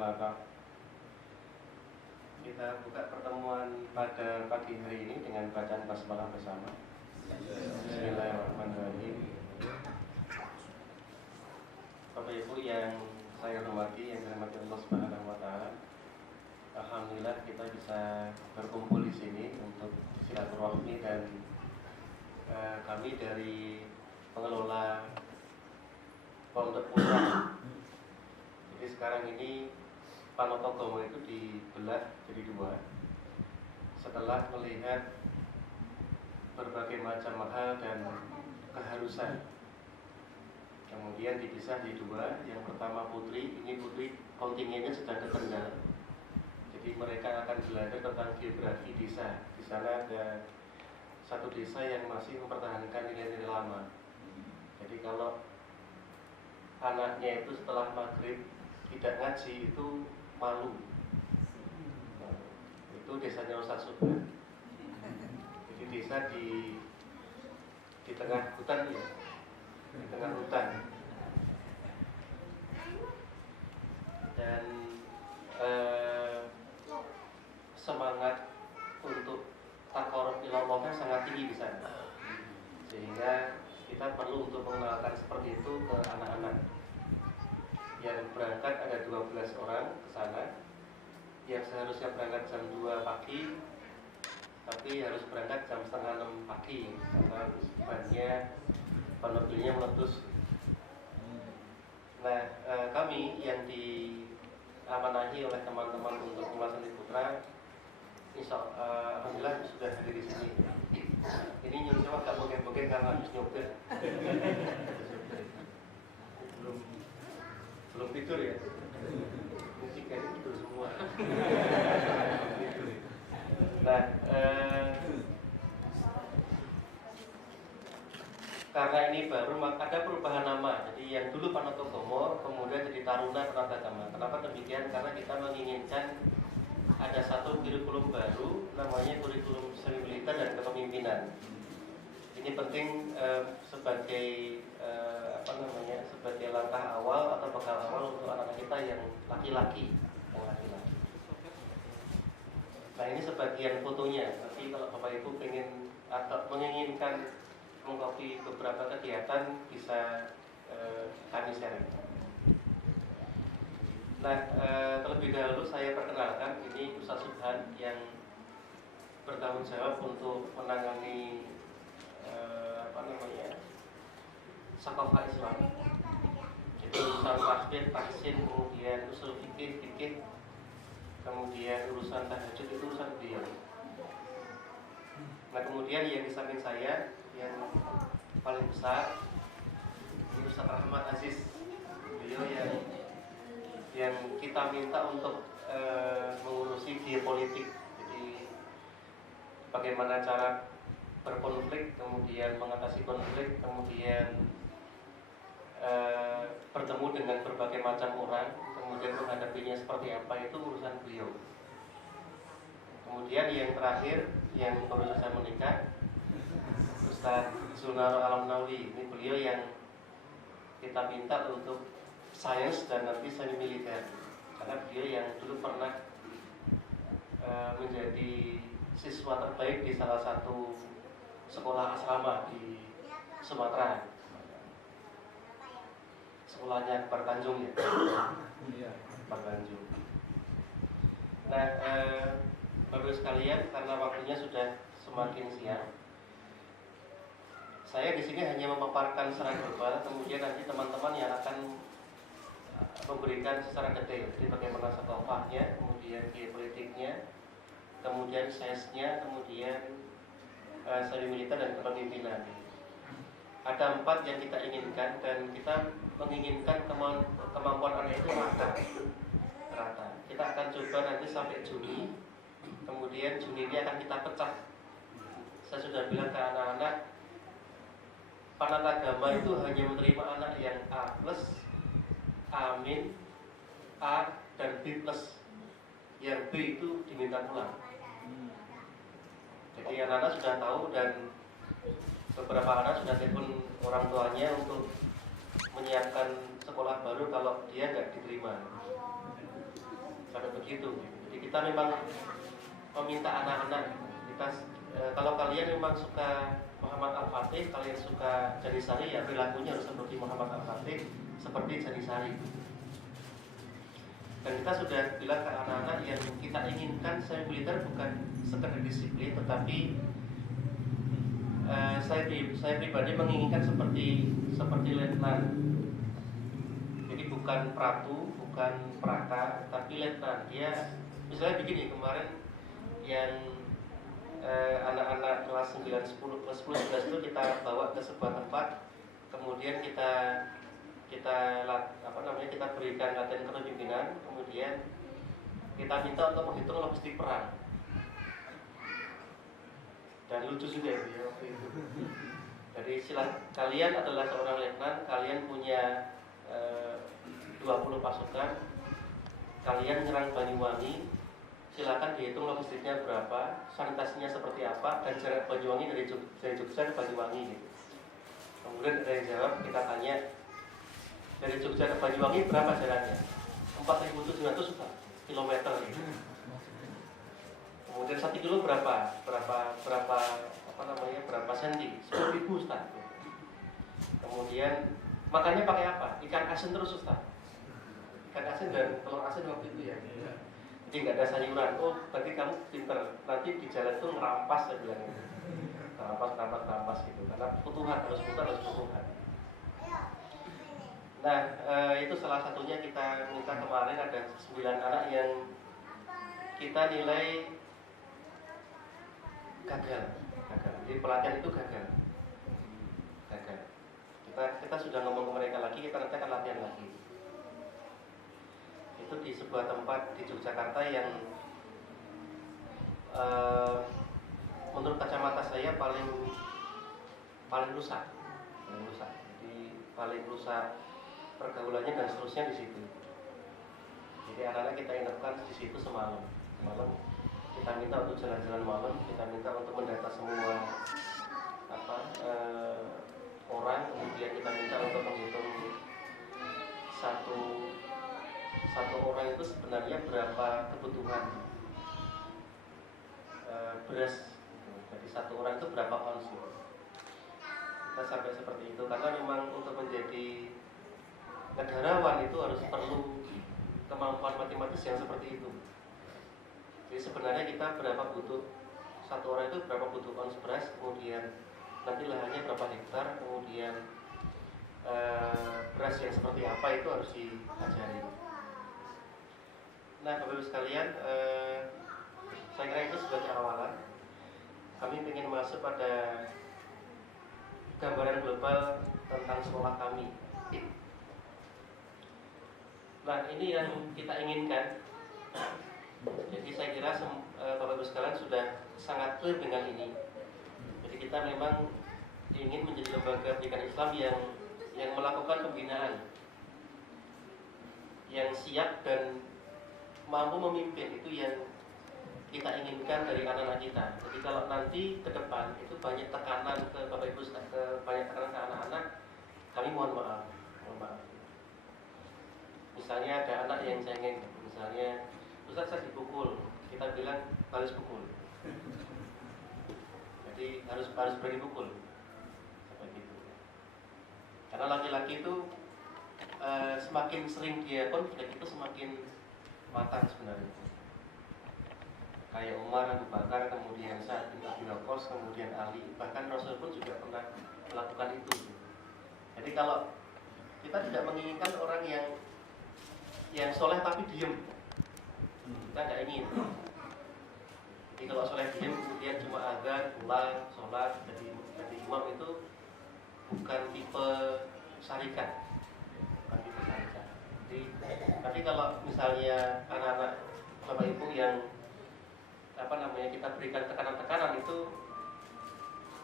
Amata. Kita buka pertemuan pada pagi hari ini dengan bacaan basmalah bersama. Bismillahirrahmanirrahim. Bapak Ibu yang saya hormati, yang dirahmati Allah Subhanahu wa taala. Alhamdulillah kita bisa berkumpul di sini untuk silaturahmi dan kami dari pengelola Pondok Putra. Jadi sekarang ini Panotogomo itu dibelah jadi dua setelah melihat berbagai macam hal dan keharusan. Kemudian dipisah di dua. Yang pertama putri, ini putri kontingennya sedang ke Kendal. Jadi mereka akan belajar tentang geografi desa. Di sana ada satu desa yang masih mempertahankan nilai-nilai lama. Jadi kalau anaknya itu setelah maghrib tidak ngaji itu malu. Itu desanya Ustaz Subhan. Jadi desa di tengah hutan ya, di tengah hutan. Dan semangat untuk taqarrub ilallah sangat tinggi di sana. Sehingga kita perlu untuk mengenalkan seperti itu ke anak-anak. Yang berangkat ada 12 orang ke sana. Yang seharusnya berangkat jam 2 pagi, tapi harus berangkat jam setengah 6 pagi karena bannya penerbitnya meletus. Nah, kami yang diamanahi oleh teman-teman untuk Pengulasan Putra, alhamdulillah sudah hadir di sini. Ini nyuruh coba gak bogeng-bogeng karena habis nyopir. belum tidur ya. Mungkin kayaknya tidur semua. Nah, karena ini baru ada perubahan nama. Jadi yang dulu Panotogomo kemudian jadi Taruna Pranagama. Kenapa demikian? Karena kita menginginkan ada satu kurikulum baru, namanya kurikulum semi militer dan kepemimpinan. Ini penting sebagai sebagai langkah awal atau bekal awal untuk anak-anak kita yang laki-laki. Nah, ini sebagian fotonya. Nanti kalau Bapak Ibu pengen atau menginginkan mengcopy beberapa kegiatan bisa kami share. Nah, terlebih dahulu saya perkenalkan, ini Ustaz Subhan yang bertanggung jawab untuk menangani Sakofah Islam. Jadi urusan tahsin, kemudian usul fikih, kemudian urusan tahajud itu urusan beliau. Nah, kemudian yang di samping saya yang paling besar ini Ustaz Rahmat Aziz. Beliau yang kita minta untuk mengurusi geopolitik. Jadi bagaimana cara berkonflik, kemudian mengatasi konflik, kemudian bertemu dengan berbagai macam orang, kemudian menghadapinya seperti apa, itu urusan beliau. Kemudian yang terakhir yang baru saja menikah, Ustaz Zulnaro Alamnawi. Ini beliau yang kita minta untuk sains dan nanti seni militer, karena beliau yang dulu pernah menjadi siswa terbaik di salah satu sekolah asrama di Sumatera. Sekolahnya Akbar Tanjung ya. Akbar Tanjung. Nah, Bapak sekalian, karena waktunya sudah semakin siang, saya di sini hanya memaparkan secara global, kemudian nanti teman-teman yang akan memberikan secara detail. Jadi bagaimana sakofahnya, kemudian geopolitiknya, kemudian sainsnya, kemudian seni militer dan kepemimpinan. Ada 4 yang kita inginkan, dan kita menginginkan kemampuan anak itu rata. Kita akan coba nanti sampai Juni, kemudian Juni ini akan kita pecah. Saya sudah bilang ke anak-anak, Panatagama itu hanya menerima anak yang A+, Amin, A dan B+. Yang B itu diminta pulang. Jadi anak-anak sudah tahu, dan beberapa anak sudah telepon orang tuanya untuk menyiapkan sekolah baru kalau dia nggak diterima. sampai begitu. Jadi kita memang meminta anak-anak kita, kalau kalian memang suka Muhammad Al-Fatih, kalian suka Janisari, ya perilakunya harus seperti Muhammad Al-Fatih, seperti Janisari. Dan kita sudah bilang ke anak-anak yang kita inginkan semi militer bukan sekedar disiplin, tetapi saya pribadi menginginkan seperti letnan. Jadi bukan pratu, bukan praka, tapi letnan. Dia misalnya begini, kemarin yang anak-anak kelas 9, 10, kelas 10, 11 itu kita bawa ke sebuah tempat, kemudian kita berikan latihan kepemimpinan, kemudian kita minta untuk menghitung logistik perang. Dan lucu juga ya waktu itu. Jadi kalian adalah seorang letnan, kalian punya 20 pasukan, kalian nyerang Banyuwangi, silakan dihitung logistiknya berapa, sanitasinya seperti apa, dan jarak Banyuwangi dari Jogja ke Banyuwangi gitu. Kemudian ada yang jawab, kita tanya, dari Jogja ke Banyuwangi berapa jaraknya? 4.700 kilometer gitu. Kemudian 1 kilo berapa senti? 10.000 Ustaz. Kemudian makannya pakai apa? Ikan asin terus Ustaz. Ikan asin dan telur asin waktu itu ya. Jadi nggak ada sayuran. Oh, berarti kamu pinter. Nanti di jalan itu ngerampas, saya bilang. Ngerampas gitu. Karena kebutuhan harus kebutuhan. Nah, itu salah satunya kita minta kemarin ada 9 anak yang kita nilai gagal. Jadi pelatihan itu gagal. Kita sudah ngomong ke mereka lagi, kita nanti akan latihan lagi. Itu di sebuah tempat di Yogyakarta yang menurut kacamata saya paling rusak. Jadi paling rusak pergaulannya dan seterusnya di situ. Jadi anak-anak kita inapkan di situ semalam. Kita minta untuk jalan-jalan malam, kita minta untuk mendata semua orang, kemudian kita minta untuk menghitung satu orang itu sebenarnya berapa kebutuhan beras. Jadi satu orang itu berapa ons. Kita sampai seperti itu karena memang untuk menjadi negarawan itu harus perlu kemampuan matematis yang seperti itu. Jadi sebenarnya kita berapa butuh, satu orang itu berapa butuh ons beras, kemudian nanti lahannya berapa hektar, kemudian beras yang seperti apa itu harus diajari. Nah, Bapak Ibu sekalian, saya kira itu sebagai awalan. Kami ingin masuk pada gambaran global tentang sekolah kami. Nah, ini yang kita inginkan. Jadi saya kira Bapak Ibu sekalian sudah sangat clear dengan ini. Jadi kita memang ingin menjadi lembaga pendidikan Islam yang melakukan pembinaan, yang siap dan mampu memimpin. Itu yang kita inginkan dari anak-anak kita. Jadi kalau nanti ke depan itu banyak tekanan ke Bapak Ibu, banyak tekanan ke anak-anak, kami mohon maaf. Misalnya ada anak yang cengeng, misalnya Ustaz saya dipukul, kita bilang balas pukul. Jadi harus berani pukul, seperti itu. Karena laki-laki itu semakin sering dia konflik itu semakin matang sebenarnya. Kayak Umar, Abu Bakar, kemudian Sa'ad bin Abi Waqqas, kemudian Ali, bahkan Rasul pun juga pernah melakukan itu. Jadi kalau kita tidak menginginkan orang yang soleh tapi diem, kita tidak ingin. Jadi kalau soleh diem kemudian cuma azan, pulang, sholat, jadi imam itu bukan tipe syarikat. Tapi kalau misalnya anak-anak Bapak Ibu yang kita berikan tekanan-tekanan itu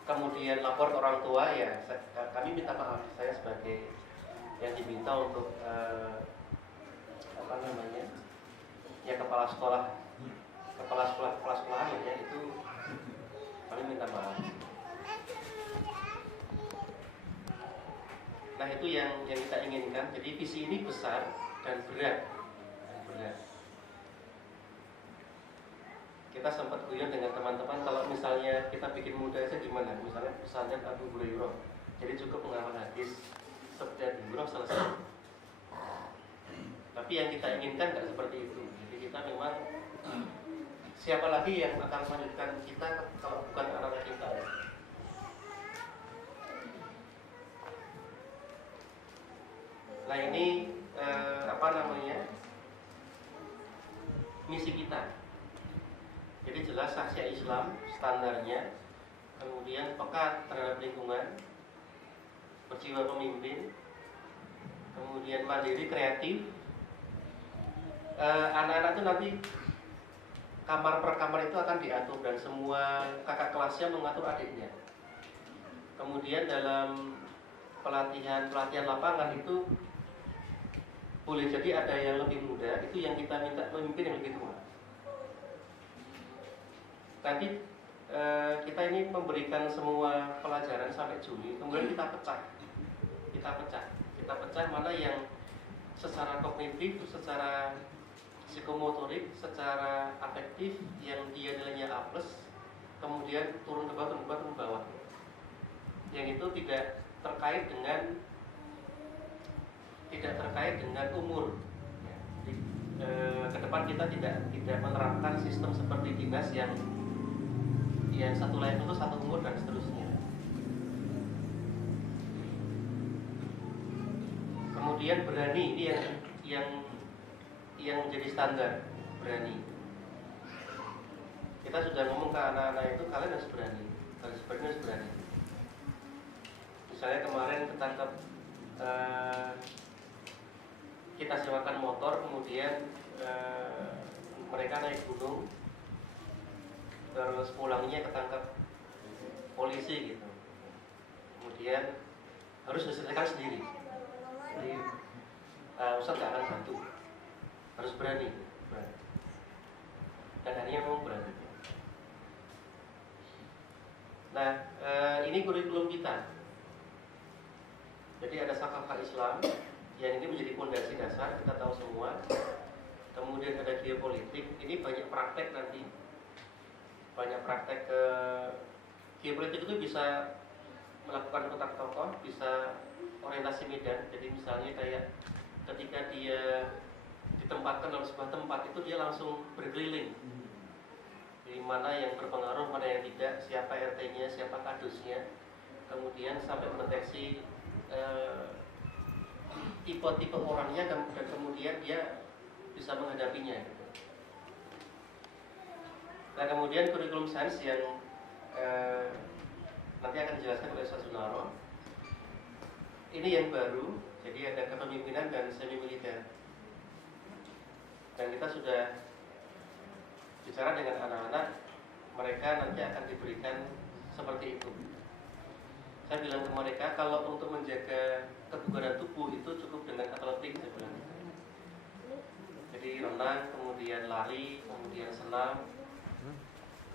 kemudian lapor ke orang tua, ya kami minta maaf, saya sebagai yang diminta untuk kepala sekolahan ya, itu kami minta maaf. Nah, itu yang kita inginkan. Jadi visi ini besar dan berat. kita sempat guyon dengan teman-teman kalau misalnya kita bikin mudah aja gimana, misalnya pesantren Abu Hurairah, jadi cukup menghafal hadis setiap Hurairah selesai. Tapi yang kita inginkan nggak seperti itu. Jadi kita memang siapa lagi yang akan melanjutkan kita kalau bukan anak-anak kita. Nah ini misi kita. Jadi jelas sahsia Islam standarnya, kemudian peka terhadap lingkungan, berjiwa pemimpin, kemudian mandiri, kreatif. Anak-anak itu nanti kamar per kamar itu akan diatur dan semua kakak kelasnya mengatur adiknya. Kemudian dalam pelatihan lapangan itu boleh jadi ada yang lebih muda, itu yang kita minta pemimpin yang lebih tua. Nanti kita ini memberikan semua pelajaran sampai Juni, kemudian kita pecah mana yang secara kognitif, secara psikomotorik, secara afektif yang dia nilainya A+, kemudian turun ke bawah. Yang itu tidak terkait dengan umur. Ke depan kita tidak menerapkan sistem seperti dinas yang satu level itu satu umur dan seterusnya. Kemudian berani, ini yang menjadi standar, berani. Kita sudah ngomong ke anak-anak itu, kalian harus berani. Misalnya kemarin ketangkep kita sewakan motor, kemudian mereka naik gunung, terus pulangnya ketangkep polisi gitu. Kemudian harus diselesaikan sendiri. Jadi Ustaz gak akan bantu, harus berani. Dan akhirnya memang berani. Nah, ini kurikulum kita. Jadi ada Sakafah Islam yang ini menjadi fondasi dasar, kita tahu semua. Kemudian ada geopolitik, ini banyak praktek nanti. Geopolitik itu bisa melakukan kontak tokoh, bisa orientasi medan. Jadi misalnya kayak ketika dia ditempatkan dalam sebuah tempat, itu dia langsung berkeliling. Jadi mana yang berpengaruh, mana yang tidak, siapa RT-nya, siapa kadusnya. Kemudian sampai mendeteksi tipe-tipe orangnya dan kemudian dia bisa menghadapinya. Nah kemudian kurikulum sains yang nanti akan dijelaskan oleh Ustaz Sunaro. Ini yang baru, jadi ada kepemimpinan dan semi militer. Dan kita sudah bicara dengan anak-anak, mereka nanti akan diberikan seperti itu. Saya bilang ke mereka, kalau untuk menjaga kebugaran tubuh itu cukup dengan atletik, saya bilang. Jadi renang, kemudian lari, kemudian senam,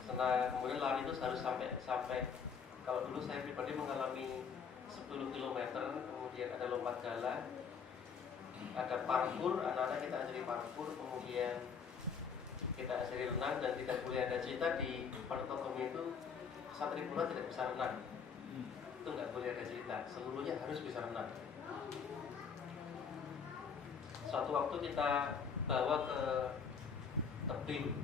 kemudian lari itu harus sampai kalau dulu saya pribadi mengalami 10 km, kemudian ada lompat gala, ada parkour, anak-anak kita ajari parkour, kemudian kita ajari renang, dan tidak boleh ada cerita di Partokom itu Satri Pura tidak bisa renang. Itu nggak boleh ada cerita, seluruhnya harus bisa renang. Suatu waktu kita bawa ke tebing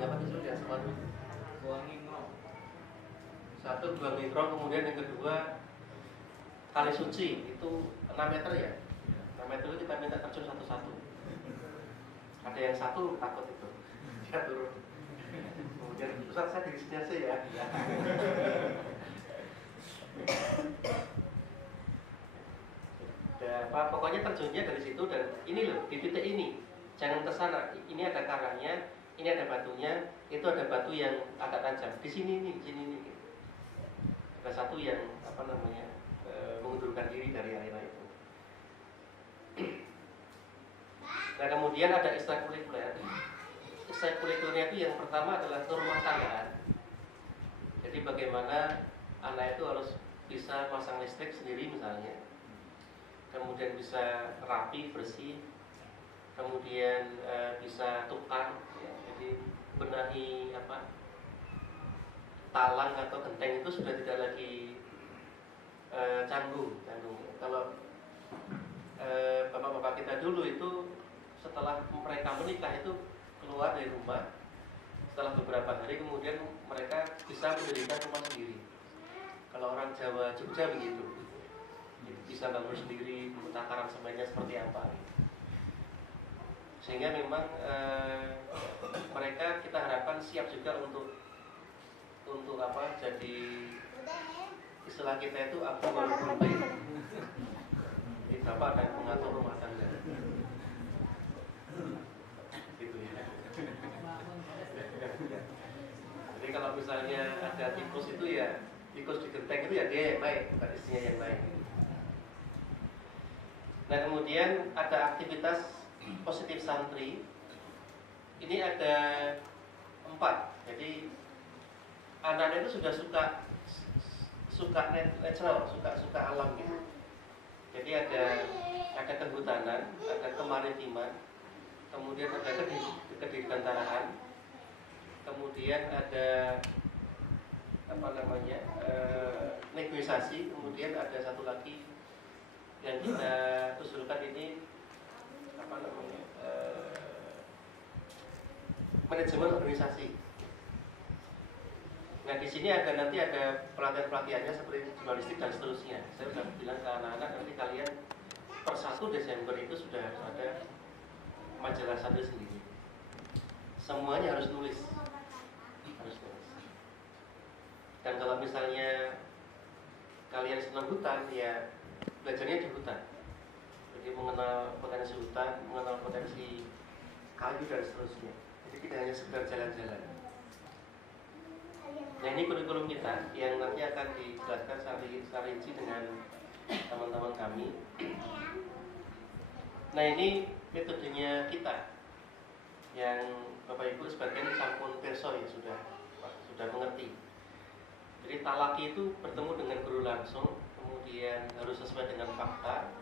apa itu ya, selalu Buang Ningro. Satu Buang Ningro, kemudian yang kedua Kali Suci, itu 6 meter ya. 6 meter itu kita minta terjun satu-satu. Ada yang satu takut itu, dia turun. Kemudian Ustaz saya di sini aja ya. Pokoknya terjunnya dari situ, dan ini loh di titik ini, jangan ke sana. Ini ada karangnya, ini ada batunya, itu ada batu yang agak tajam. Di sini nih, di sini nih. Ada satu yang mengundurkan diri dari area itu. Nah kemudian ada ekstrakurikuler. Ekstrakurikulernya itu yang pertama adalah rumah tanggaan. Jadi bagaimana anak itu harus bisa pasang listrik sendiri misalnya, kemudian bisa rapi, bersih, kemudian bisa tukang, ya. Jadi Jadi benahi talang atau genteng itu sudah tidak lagi canggung. Kalau bapak-bapak kita dulu itu setelah mereka menikah itu keluar dari rumah, setelah beberapa hari kemudian mereka bisa mendirikan rumah sendiri. Kalau orang Jawa Jogja begitu, bisa bangun sendiri, takaran semennya seperti apa. Sehingga memang mereka kita harapkan siap juga untuk jadi istilah kita itu abdul di bapak dan pengatur rumah tangga. Gitu ya. Jadi kalau misalnya ada tikus itu ya tikus di genteng itu ya dia yang naik, bukan istrinya yang naik. Nah kemudian ada aktivitas positif santri. Ini ada 4. Jadi anak-anak itu sudah suka natural, suka alam gitu. Jadi ada kehutanan, ada kemaritiman, kemudian ada kedirgantaraan, kemudian ada negosiasi, kemudian ada satu lagi yang kita usulkan ini manajemen organisasi. Nah di sini nanti ada pelatihan-pelatihannya seperti jurnalistik dan seterusnya. Saya sudah bilang ke anak-anak nanti kalian per 1 Desember itu sudah ada majalah santri sendiri. Semuanya harus nulis. Dan kalau misalnya kalian senang hutan, ya belajarnya di hutan. Jadi mengenal potensi hutan, mengenal potensi kayu dan seterusnya. Jadi tidak hanya sekedar jalan-jalan. Nah ini kurikulum kita yang nanti akan dijelaskan secara rinci dengan teman-teman kami. Nah ini metodenya kita yang Bapak Ibu sebagian sampun perso ya sudah mengerti. Jadi talaki itu bertemu dengan guru langsung, kemudian harus sesuai dengan fakta,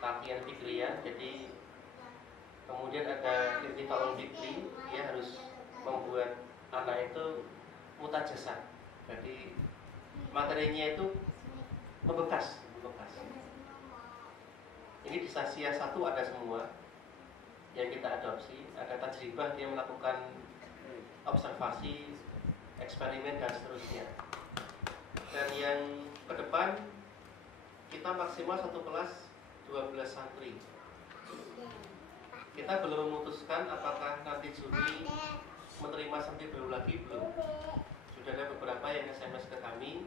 takian fikrian. Jadi kemudian ada irtifaul fikri, dia harus membuat anak itu mutajasad. Jadi materinya itu membekas. Ini di Sasia 1 ada semua yang kita adopsi. Ada tajribah, dia melakukan observasi, eksperimen dan seterusnya. Dan yang ke depan kita maksimal satu kelas 12 santri. Kita belum memutuskan apakah nanti Juni menerima santri baru lagi, belum. Sudah ada beberapa yang SMS ke kami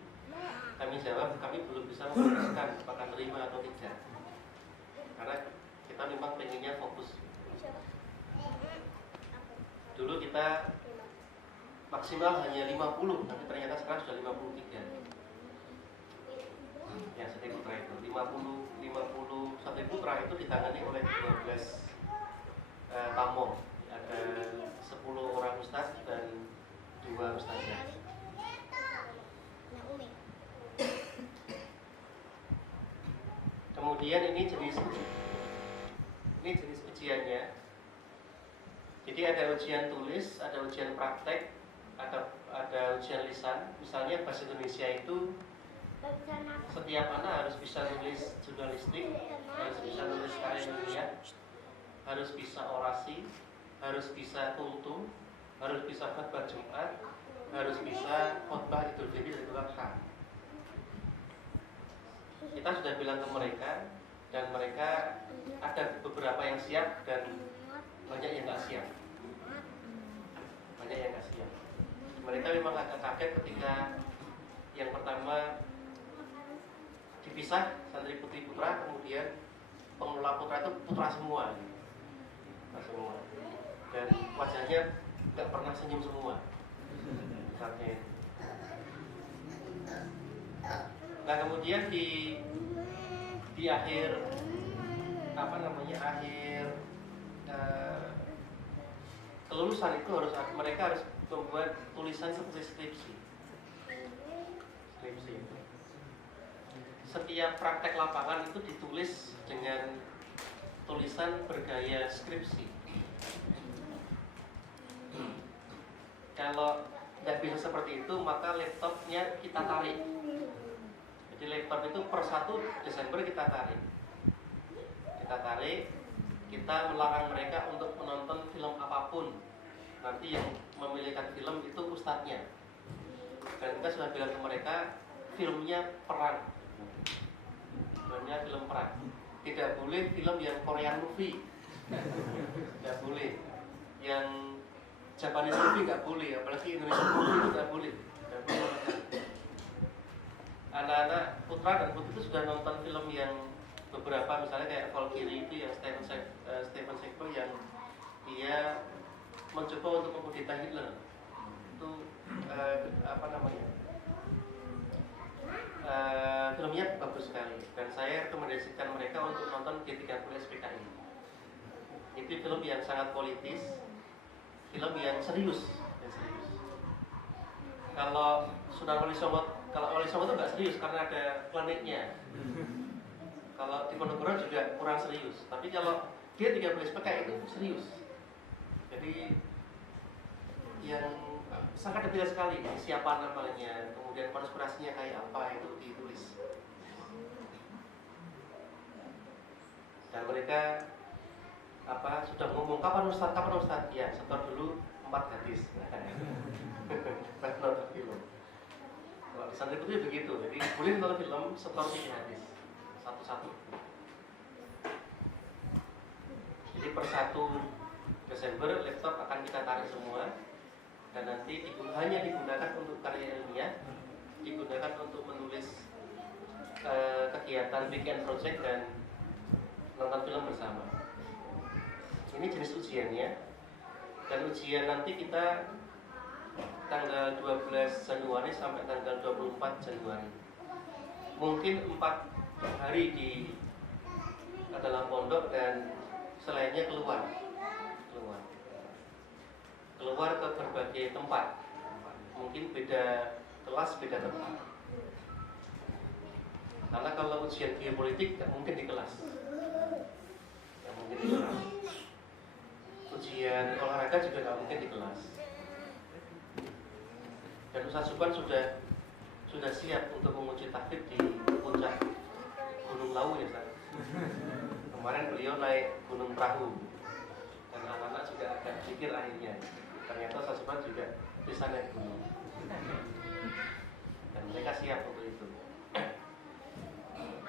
jawab kami belum bisa memutuskan apakah terima atau tidak, karena kita memang pengennya fokus. Dulu kita maksimal hanya 50, tapi ternyata sekarang sudah 53. Ya, santri putra itu 50 santri putra itu ditangani oleh 12 tamu. Ada 10 orang ustaz dan 2 ustazah. Kemudian ini jenis ujiannya. Jadi ada ujian tulis, ada ujian praktek, ada ujian lisan. Misalnya bahasa Indonesia itu setiap anak harus bisa nulis jurnalistik, harus bisa nulis karya ilmiah, harus bisa orasi, harus bisa kultum, harus bisa khutbah Jumat, harus bisa khutbah Idul Fitri dan Idul Adha. Kita sudah bilang ke mereka, dan mereka ada beberapa yang siap dan banyak yang nggak siap. Mereka memang agak kaget ketika yang pertama dipisah santri putri putra, kemudian pengelola putra itu putra semua, dan wajahnya nggak pernah senyum semua. Nah kemudian di akhir akhir kelulusan itu mereka harus membuat tulisan seperti skripsi. Setiap praktek lapangan itu ditulis dengan tulisan bergaya skripsi. Kalau nggak bisa seperti itu, maka laptopnya kita tarik. Jadi laptop itu per 1 Desember kita tarik. Kita melarang mereka untuk menonton film apapun. Nanti yang memilihkan film itu ustadznya. Dan kita sudah bilang ke mereka, filmnya perang. Filmnya film perang. Tidak boleh film yang Korean movie. Tidak boleh. Yang Japanese movie nggak boleh, apalagi Indonesia movie itu nggak boleh. Anak-anak putra dan putri itu sudah nonton film yang beberapa, misalnya kayak Valkyrie itu yang Steven Seagal yang dia mencoba untuk mengkudeta Hitler. Itu filmnya bagus sekali dan saya rekomendasikan mereka untuk nonton G30 SPKI. Itu film yang sangat politis, film yang serius. Kalau Sunan Wali Songo itu nggak serius karena ada kliniknya. Kalau Diponegoro juga kurang serius. Tapi kalau dia 13 PK itu serius. Jadi yang sangat detail sekali. Siapa namanya, kemudian konspirasinya kayak apa itu ditulis. Dan mereka sudah ngomong kapan Ustaz? Ya, setor dulu 4 hadis. Nonton film. Kalau di santri itu begitu. Jadi boleh nonton film setor 3 hadis. Satu-satu. Jadi per 1 Desember laptop akan kita tarik semua dan nanti hanya digunakan untuk karya ilmiah, digunakan untuk menulis kegiatan weekend project dan nonton film bersama. Ini jenis ujiannya. Dan ujian nanti kita tanggal 12 Januari sampai tanggal 24 Januari. Mungkin 4 hari di dalam pondok dan selainnya keluar ke berbagai tempat. Mungkin beda kelas, beda tempat. Karena kalau ujian geopolitik nggak mungkin di kelas. Ujian olahraga juga nggak mungkin di kelas. Dan Ustaz Subhan sudah siap untuk menguji takdir di puncak Gunung Lawu ya Ustaz. Kemarin beliau naik Gunung Perahu dan anak-anak juga agak pikir akhirnya. Ternyata Ustaz Subhan juga bisa naik gunung. Dan mereka siap untuk itu.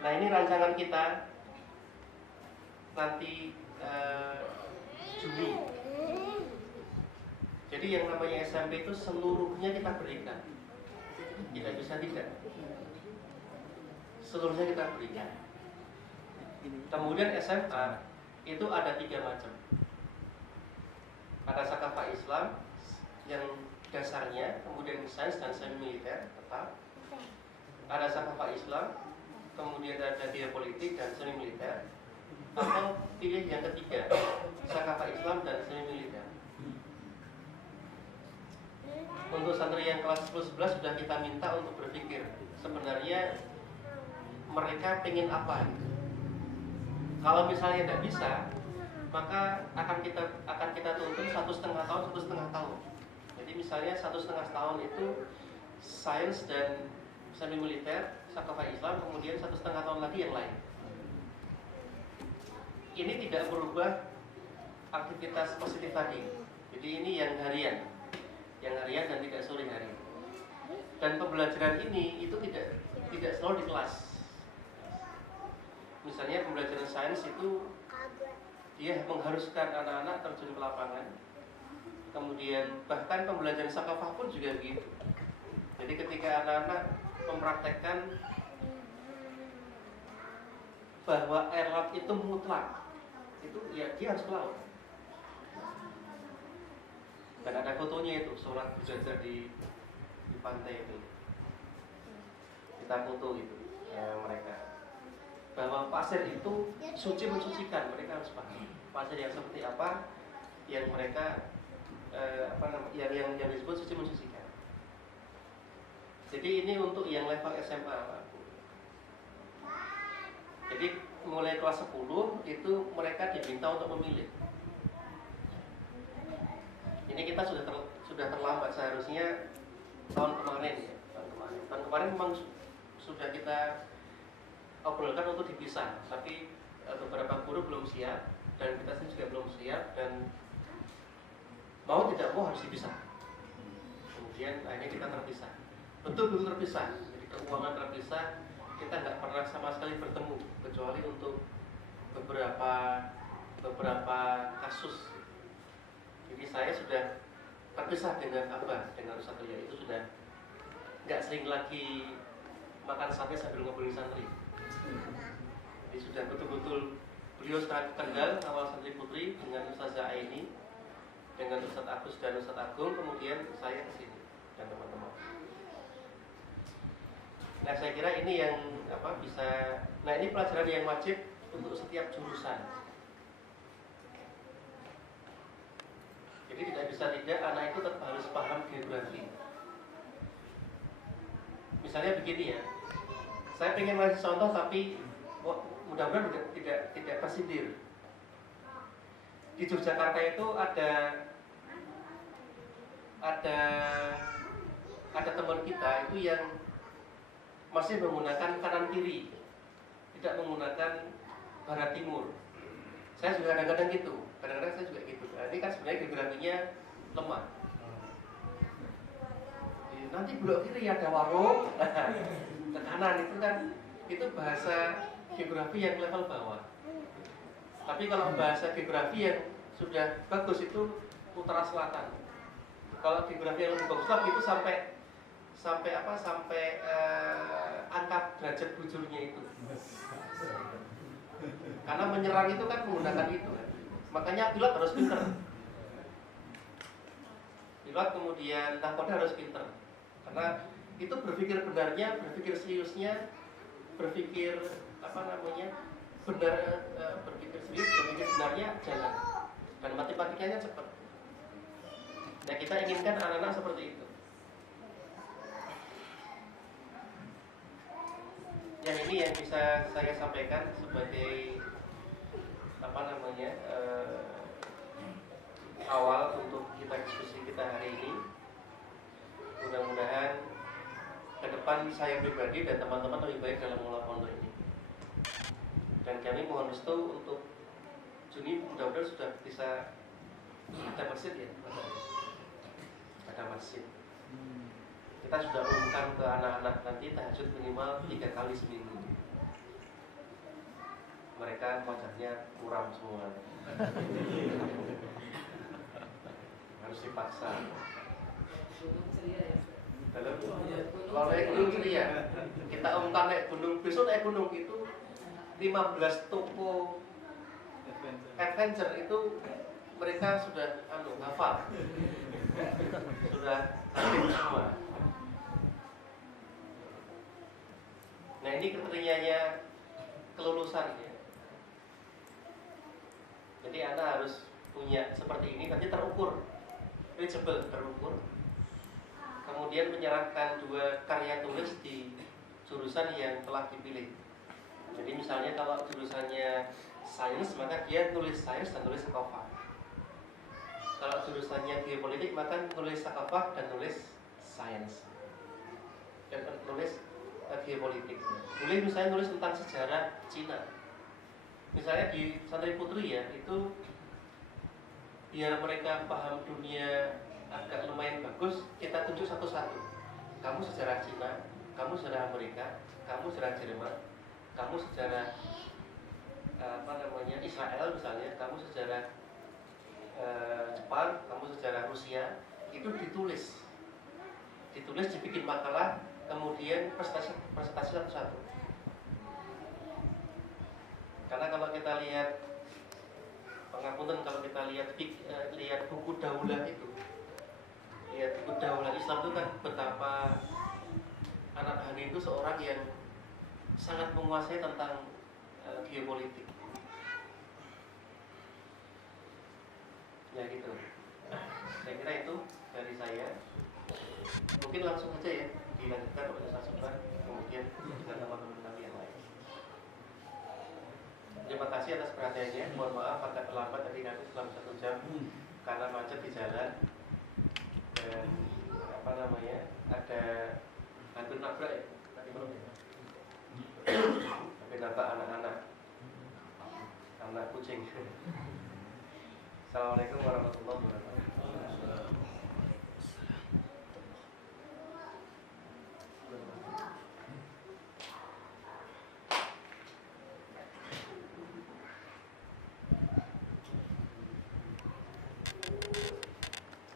Nah ini rancangan kita nanti Juni. Jadi yang namanya SMP itu seluruhnya kita berikan. Tidak bisa tidak. Seluruhnya kita berikan. Kemudian SMA itu ada 3 macam. Ada Sakafah Islam yang dasarnya, kemudian sains dan semi militer tetap. Ada Sakafah Islam, kemudian ada geopolitik dan semi militer. Atau pilih yang ketiga, Sakafah Islam dan semi militer. Untuk santri yang kelas 10-11 sudah kita minta untuk berpikir sebenarnya mereka pengen apa. Kalau misalnya tidak bisa, maka akan kita tuntun 1,5 tahun. Jadi misalnya 1,5 tahun itu sains dan semi militer, Sakafah Islam, kemudian 1,5 tahun lagi yang lain. Ini tidak berubah aktivitas positif tadi. Jadi ini yang harian dan tidak sore hari. Dan pembelajaran ini itu tidak selalu di kelas. Misalnya pembelajaran sains itu dia mengharuskan anak-anak terjun ke lapangan. Kemudian bahkan pembelajaran sakafah pun juga begitu. Jadi ketika anak-anak mempraktekkan bahwa air laut itu mutlak, itu ya dia harus ke laut. Dan ada fotonya itu, sholat berjajar di pantai itu. Kita foto itu mereka. Bahwa pasir itu suci mensucikan, mereka harus paham. Pasir yang seperti apa yang mereka yang disebut suci mensucikan. Jadi ini untuk yang level SMA, Pak. Jadi mulai kelas 10 itu mereka diminta untuk memilih. Ini kita sudah sudah terlambat. Seharusnya tahun kemarin ya, tahun kemarin memang sudah kita obrolkan untuk dipisah, tapi beberapa guru belum siap dan kita sendiri juga belum siap, dan mau tidak mau harus dipisah. Kemudian akhirnya kita terpisah, betul-betul terpisah. Jadi keuangan terpisah, kita nggak pernah sama sekali bertemu kecuali untuk beberapa kasus. Jadi saya sudah terpisah dengan dengan Ustaz Ria, itu sudah nggak sering lagi makan sate sambil ngobrolin santri. Jadi sudah betul-betul beliau sangat kenal awal santri putri dengan Ustazah Aini, dengan Ustaz Agus dan Ustaz Agung, kemudian saya kesini dan teman-teman. Nah, saya kira ini yang bisa. Nah, ini pelajaran yang wajib untuk setiap jurusan. Jadi tidak bisa tidak, anak itu tetap harus paham geografi. Misalnya begini ya, saya pengen ngasih contoh tapi mudah-mudahan tidak tersindir. Di Yogyakarta itu ada teman kita itu yang masih menggunakan kanan kiri, tidak menggunakan barat timur. Saya juga kadang-kadang gitu, kadang-kadang saya juga gitu. Nah, ini kan sebenarnya geografinya lemah. Nanti belok kiri ada warung, ke kanan itu kan, itu bahasa geografi yang level bawah. Tapi kalau bahasa geografi yang sudah bagus itu utara selatan. Kalau geografi yang lebih bagus lagi itu sampai angka derajat bujurnya itu. Karena menyerang itu kan menggunakan itu kan. Makanya pilot harus pinter. Pilot kemudian nahkoda harus pinter. Karena itu berpikir benarnya, berpikir seriusnya, berpikir berpikir serius, berpikir benarnya jalan. Dan matematikanya cepat. Nah, kita inginkan anak-anak seperti itu. Yang ini yang bisa saya sampaikan sebagai awal untuk kita diskusi kita hari ini. Mudah-mudahan ke depan saya pribadi dan teman-teman lebih baik dalam mengelola pondok ini. Dan kami mohon restu untuk Juni, mudah-mudahan sudah bisa ada masjid ya, ada masjid. Kita sudah umumkan ke anak-anak nanti tahajud minimal 3 kali seminggu. Mereka wajahnya muram semua. Harus dipaksa. Kalau naik gunung ceria, kita umumkan naik gunung, besok naik gunung itu 15 toko adventure itu mereka sudah hafal, sudah hadir semua. Nah, ini kriterianya kelulusan ya. Jadi Anda harus punya seperti ini, nanti terukur, reachable, terukur. Kemudian menyerahkan 2 karya tulis di jurusan yang telah dipilih. Jadi misalnya kalau jurusannya sains, maka dia tulis sains dan tulis sakofah. Kalau jurusannya geopolitik, maka tulis sakofah dan tulis sains. Dan tulis geopolitik. Boleh misalnya tulis tentang sejarah Cina. Misalnya di santri putri ya, itu biar mereka paham dunia agak lumayan bagus, kita tunjuk satu-satu. Kamu sejarah Cina, kamu sejarah Amerika, kamu sejarah Jerman, kamu sejarah Israel misalnya, kamu sejarah Jepang, kamu sejarah Rusia, itu ditulis, dibikin makalah, kemudian presentasi satu-satu. Karena kalau kita lihat, pengapunten, kalau kita lihat buku daulah itu, lihat buku daulah Islam itu kan betapa anak Hani itu seorang yang sangat menguasai tentang geopolitik. Ya gitu. Saya kira itu dari saya. Mungkin langsung aja ya dilanjutkan oleh Ustaz Subhan, kemudian dengan teman-teman kami yang lain. Terima kasih atas perhatiannya. Mohon maaf agak terlambat tadi kami selama 1 jam karena macet di jalan. Dan dan apa namanya, ada hampir nabrak ya tadi malam ya, hampir nabrak anak kucing. Assalamualaikum warahmatullahi wabarakatuh.